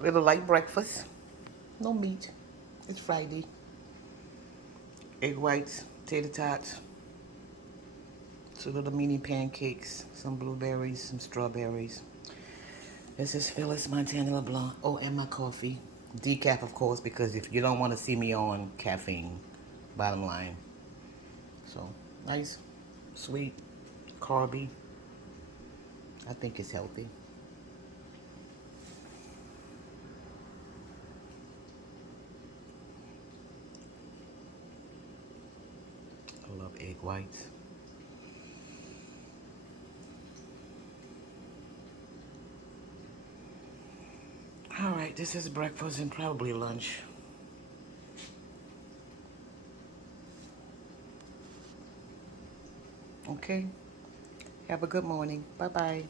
Little light breakfast. No meat. It's Friday. Egg whites, tater tots, two little mini pancakes, some blueberries, some strawberries. This is Phyllis Montana-Leblanc. Oh, and my coffee. Decaf, of course, because if you don't want to see me on caffeine, bottom line. So, nice, sweet, carby. I think it's healthy. I love egg whites. All right, this is breakfast and probably lunch. Okay. Have a good morning. Bye-bye.